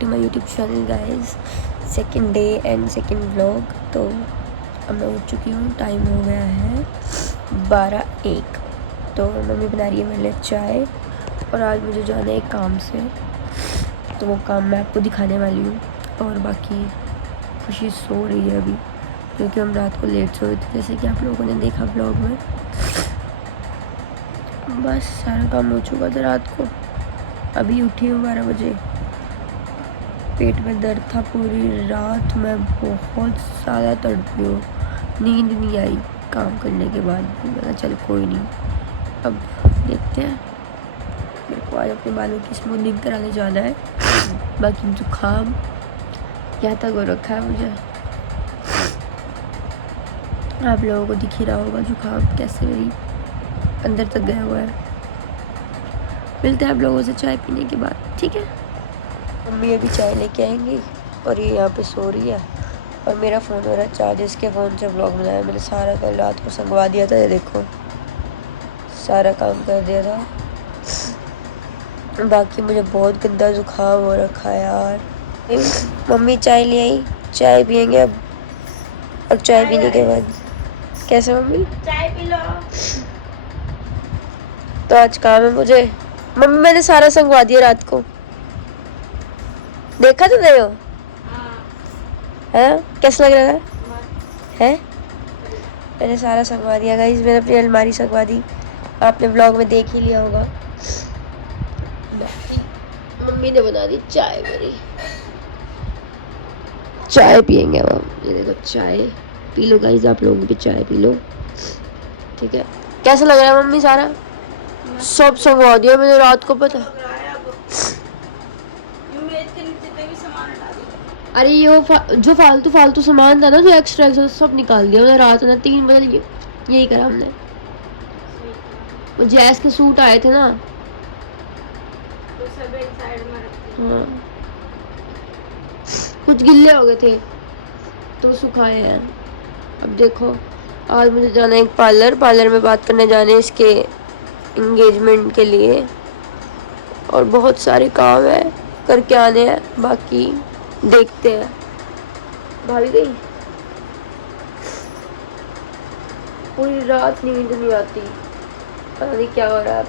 To my YouTube channel guys. Second day and second vlog. तो अब मैं उठ चुकी हूँ, टाइम हो गया है 12:01। तो मम्मी बना रही है मेरे लिए चाय और आज मुझे जाना है काम से, तो वो काम मैं आपको दिखाने वाली हूँ। और बाकी खुशी सो रही है अभी, क्योंकि हम रात को लेट सोए थे, जैसे कि आप लोगों ने देखा व्लॉग में। बस सारा काम हो चुका था रात को, अभी उठी हूँ 12 बजे। पेट में दर्द था पूरी रात, मैं बहुत ज़्यादा तड़पी हूँ, नींद नहीं आई काम करने के बाद भी। मैंने चल कोई नहीं, अब देखते हैं। मेरे को आज अपने बालों की स्मूथनिंग कराने जाना है। बाकी जुकाम यहाँ तक हो रखा है मुझे, आप लोगों को दिख ही रहा होगा जुकाम कैसे मेरी अंदर तक गया हुआ है। मिलते हैं आप लोगों से चाय पीने के बाद, ठीक है। मम्मी अभी चाय लेके आएंगी और ये यहाँ पे सो रही है और मेरा फ़ोन हो रहा है चार्ज। इसके फ़ोन से व्लॉग बनाया मैंने सारा, कल रात को संगवा दिया था, ये देखो सारा काम कर दिया था। बाकी मुझे बहुत गंदा जुकाम हो रखा है यार। मम्मी चाय ले आई, चाय पियेंगे अब। और चाय पीने के बाद कैसे मम्मी चाय पी लो। तो आज काम है मुझे। मम्मी मैंने सारा संगवा दिया रात को, देखा तो नहीं हो? हाँ कैसा लग रहा है? मैंने सारा संगवा दिया गाइस, मैंने अपनी अलमारी संगवा दी, आपने व्लॉग में देख ही लिया होगा। मम्मी ने बना दी चाय मेरी, चाय पियेंगे हम। ये देखो चाय पी लो गाइस, आप लोग भी चाय पी लो, ठीक है। कैसा लग रहा है मम्मी? सारा सब संगवा दिया मैंने रात को, पता। अरे ये जो फालतू सामान था ना, जो एक्स्ट्रा सब निकाल दिया मैंने रात में 3 बजे। यही करा हमने। वो जैस के सूट आए थे ना, तो सब एक साइड में रखते हैं। हाँ कुछ गिल्ले हो गए थे तो सुखाए हैं। अब देखो आज मुझे जाना है एक पार्लर में बात करने जाने इसके एंगेजमेंट के लिए, और बहुत सारे काम है करके आने हैं, बाकी देखते हैं। भाभी गई, पूरी रात नींद नहीं आती, पता नहीं क्या हो रहा है।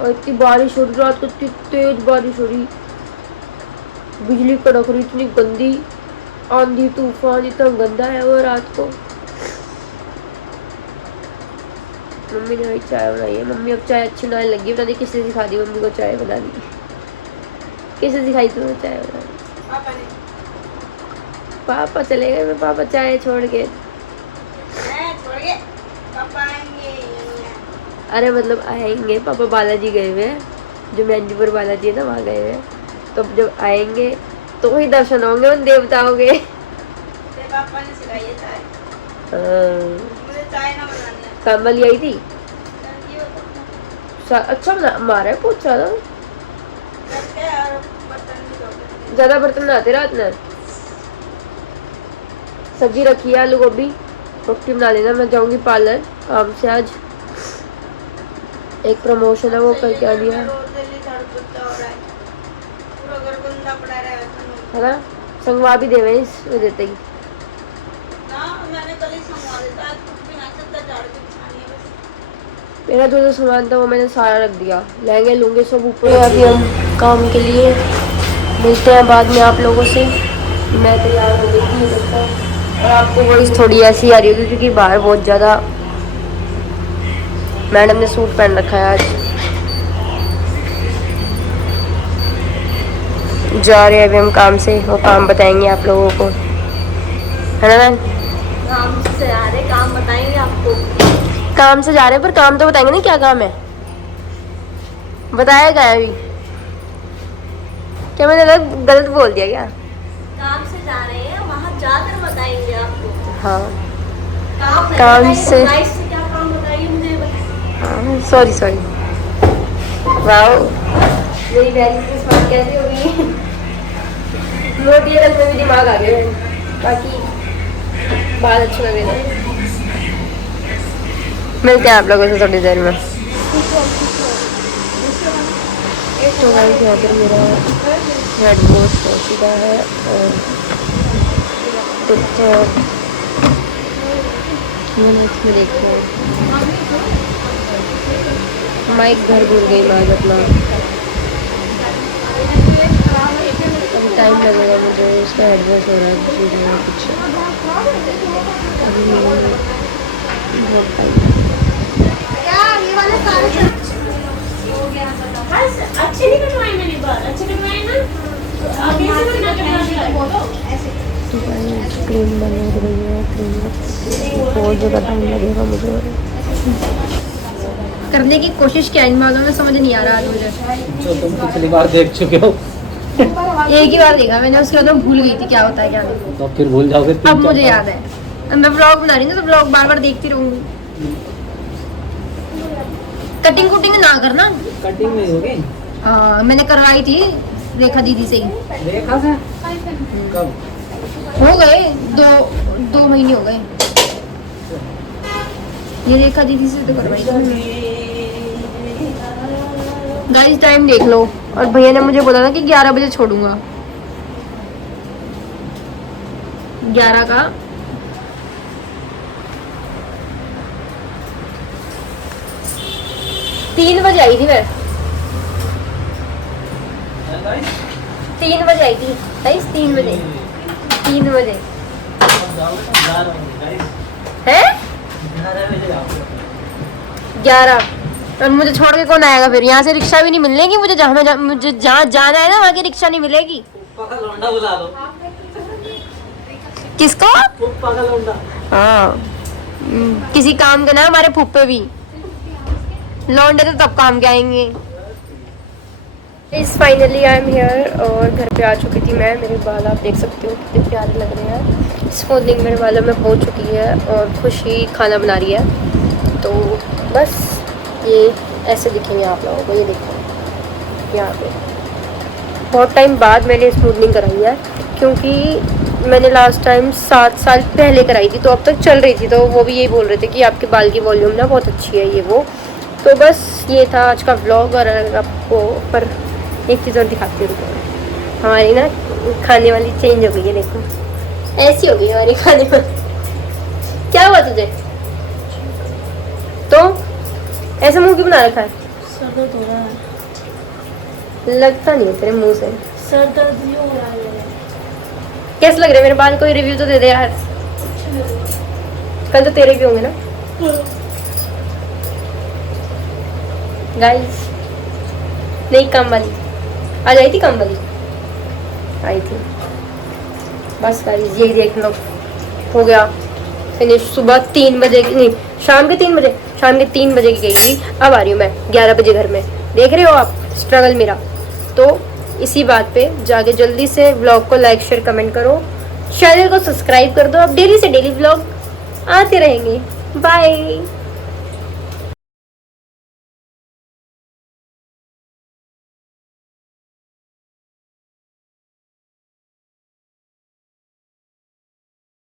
और इतनी बारिश हो रही रात को, इतनी तेज बारिश हो रही, बिजली कड़क रही, इतनी गंदी आंधी तूफान, इतना गंदा है वो रात को। मम्मी ने वही चाय बनाई है। मम्मी अब चाय अच्छी बनाने लगी, पता नहीं किसने सिखा दी मम्मी को चाय बनानी, किसने सिखाई तुम्हें चाय बनानी? पापा चले गए, मैं पापा चाय छोड़ के। पापा आएंगे। अरे मतलब आएंगे, पापा बालाजी गए हुए हैं, जो मेहंदीपुर बालाजी है ना, वहाँ गए हुए हैं। तो जब आएंगे तो वही दर्शन होंगे उन देवताओं के। पापा ने सिखाई है चाय। मुझे चाय ना बनानी है। काम वाली आई थी, अच्छा मारा है पूछा था। ज्यादा बर्तन नहाते रात में। सब्जी रखी है आलू गोभी, रोटी बना लेना। मैं जाऊंगी पार्लर काम से, आज एक प्रमोशन है वो करके आ दिया है ना। संगवा भी देवे इस देते ही। मेरा जो सामान था वो मैंने सारा रख दिया, लहंगे लूंगे सब ऊपर। अभी हम काम के लिए मिलते हैं बाद में आप लोगों से। मैं तैयार हो गई थी और आपको वॉइस थोड़ी ऐसी आ रही होगी क्योंकि बाहर बहुत ज़्यादा मैडम ने सूट पहन रखा है। आज जा रहे हैं अभी हम काम से, वो काम बताएंगे आप लोगों को, है ना मैम? काम से आ रहे, काम बताएंगे आपको। काम से जा रहे हैं पर काम तो बताएंगे ना, क्या काम है बताया गया अभी? क्या मैंने गलत बोल दिया क्या? काम से जा रहे हैं, वहाँ जाकर बताएंगे आपको। हाँ काम से क्या काम बताइए मुझे। हाँ सॉरी वाओ मेरी बहन की किस्मत कैसी होगी। मोटी है, कल में भी दिमाग आ गया, बाकी बात अच्छे लगे थे। मिलते हैं आप लोगों से थोड़ी देर में। तो गाइस यहाँ पर मेरा हेड वॉश हो चुका है और देखते हैं इसमें देखते हैं। माइक घर भूल गई मैं आज अपना। अभी टाइम लगेगा मुझे, इसका हेड वॉश हो रहा है कुछ अभी बहुत टाइम। अच्छे नहीं कटवाए मैंने बाल, अच्छे कटवाए ना। आगे से बना के क्रीम बना रही है, क्रीम बहुत ज़्यादा टाइम लगेगा मुझे करने की कोशिश क्या इन बालों में, समझ नहीं आ रहा आज मुझे। जो तुम पिछली बार देख चुके हो, एक ही बार देखा मैंने, उसके बाद मैं भूल गई थी क्या होता है क्या नहीं। तो फिर भूल जाओगे। अब मुझे याद है, मैं ब्लॉग बना रही हूँ तो ब्लॉग बार बार देखती रहूंगी। कटिंग कुटिंग ना करना। कटिंग नहीं होगी। हाँ मैंने करवाई थी रेखा दीदी से ही। रेखा से कब? हो गए 2 महीने हो गए। ये रेखा दीदी से तो करवाई थी। गाइस टाइम देख लो, और भैया ने मुझे बोला था कि 11 बजे छोड़ूंगा। 11 का 3 बजे आई थी मैं। 3 बजे आई थी गाइस, 3 बजे है 11। और मुझे छोड़ के कौन आएगा फिर? यहाँ से रिक्शा भी नहीं मिलेगी मुझे, मुझे जहाँ जाना है ना वहाँ की रिक्शा नहीं मिलेगी। लौंडा बुला लो। किसको? हाँ किसी काम के ना हमारे फूफे भी, लौंडे तो तब काम के आएंगे। इस फाइनली आई एम हियर और घर पे आ चुकी थी मैं। मेरे बाल आप देख सकते हो कितने प्यारे लग रहे हैं। स्मूथनिंग मेरे बालों में हो चुकी है और खुशी खाना बना रही है। तो बस ये ऐसे दिखेंगे आप लोगों को। ये देखो यहाँ पे बहुत टाइम बाद मैंने स्मूथनिंग कराई है, क्योंकि मैंने लास्ट टाइम 7 साल पहले कराई थी, तो अब तक चल रही थी। तो वो भी यही बोल रहे थे कि आपके बाल की वॉल्यूम ना बहुत अच्छी है ये वो। तो बस ये था आज का व्लॉग। और आपको पर एक चीज़ और दिखाती हूँ, हमारी ना खाने वाली चेंज हो गई है। देखो ऐसी हो गई हमारी खाने वाली। क्या हुआ तुझे? तो ऐसा मुंह क्यों बना रखा है? सर दर्द हो रहा है। लगता नहीं है तेरे मुंह से। सर दर्द भी हो रहा है। कैसे लग रहे मेरे बाल? कोई रिव्यू तो दे दे यार। कल तो तेरे भी होंगे ना गाइस। नहीं काम वाली आज आई थी, काम वाली आई थी। बस गाइस यही देख लो, हो गया फिनिश। सुबह 3 बजे की नहीं, शाम के 3 बजे की गई थी। अब आ रही हूँ मैं 11 बजे घर में। देख रहे हो आप स्ट्रगल मेरा। तो इसी बात पे जाके जल्दी से व्लॉग को लाइक शेयर कमेंट करो, चैनल को सब्सक्राइब कर दो। अब डेली से डेली व्लॉग आते रहेंगे। बाय।